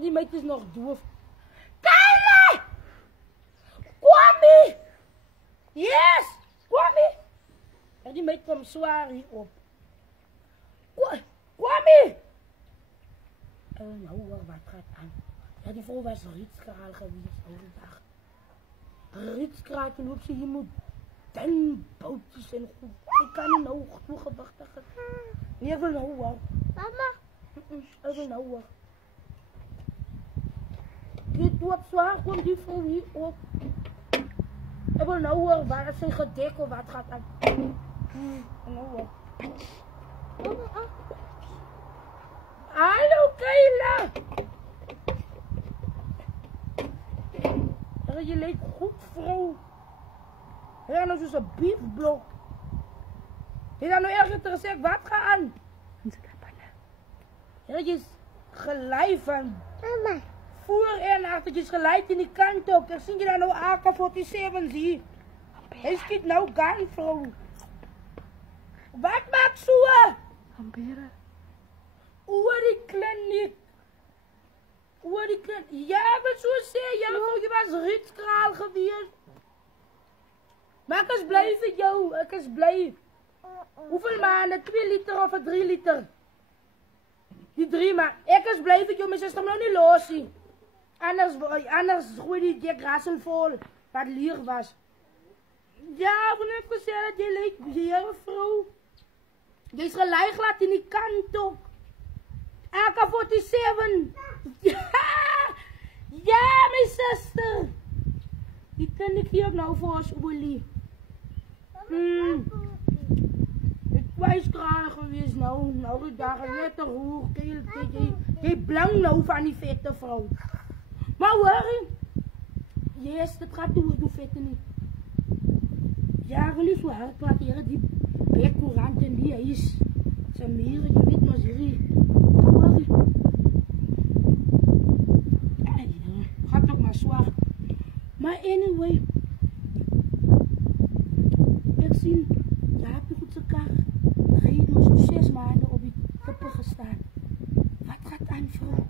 Die meid is nog doof. Kylie! Kwame! Yes! Kwame! Die meid kwam zwaar hier op. Kwame! Nou hoor, wat gaat aan? Ja, die vrouw was rietskraal geweest overdag. Rietskraal, toen hoop ze hier moet boutjes en goed. Ik kan niet nou toegewachtig. Nee, ik wil nou hoor. Mama. Ik wil nou hoor. Dit op zwaar komt die vrouw hier op. Ik wil nou hoor, waar is zijn gedek of wat gaat aan? Nou hoor. Hallo Kayla! Je leek goed vrouw. Ja, nou zo'n biefblok. Je dan nou ergens gezegd, wat ga aan? Ja, je is gelijk van. Mama. Voor en achtertjes gelijk in die kant ook. Dan zie je dan nou AK-47 zie. Hij schiet nou gaan vrouw. Wat maakt zo? Amberen. Oor die kliniek. Oor die kliniek. Ja, wat zo zei je was rietskraal geweest. Maar ik is blij voor jou, ik is blij. Hoeveel maanden? 2 liter of 3 liter? Die 3 maar. Ik is blij voor jou, mijn zuster nog niet los zien. Anders gooi die grassen vol, wat leeg was. Ja, van ik gezegd, die leek weer vrouw. Die is gelijk laat in die kant ook. AK-47. Ja, mijn zuster. Die kan ik hier ook nou voor ons olie. Ik was kralig geweest nou die dagen net te hoog. Die blank nou van die vette vrouw. Maar hoor, yes, dat gaat doe vette niet. Ja, wil niet zo hard praten, die bekcourant en die is. Zijn meren, je weet maar serie. Gaat ook maar zwaar. Maar anyway. Ik zie, ja, heb je goed zijn kar. Rijden door zo'n 6 maanden op die koppen gestaan. Wat gaat aan vrouw?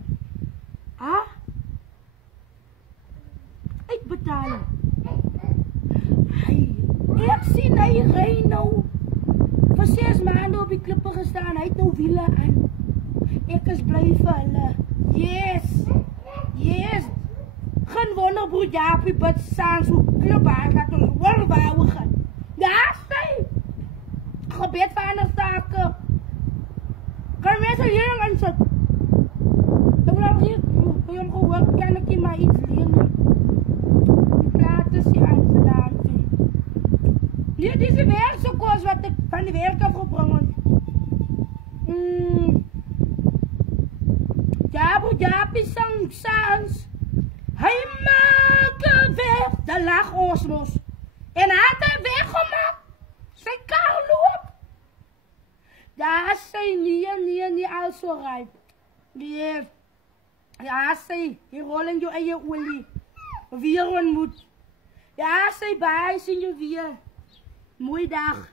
Ah? Ik betaal. Ik zie hij rijdt nou. Voor 6 maanden op die klippen gestaan. Hij heeft nou wielen aan. Ik is blij vallen. Yes. Yes. Geen wonder broer Jaapie bid staan zo klipbaar dat ons worden gaan. Ja, zij. Gebed van de zaken. Kan mensen hier aan zitten? Ik wil al hier. Voor hem gehoord kan ik je maar iets leren. Die plaat is je aan vanavond. Dit is de werksekost wat ik van die werk heb gebracht. Jaapie zang saans. Hij maakte weg, de lag osmos. En had hij weggemaakt. Zijn kar loopt. Daar zijn niet al zo rijp. Nee. Ja, zij, je rollen je eigen olie. Weer ontmoet. Ja, zij bij, zien je weer. Mooie dag.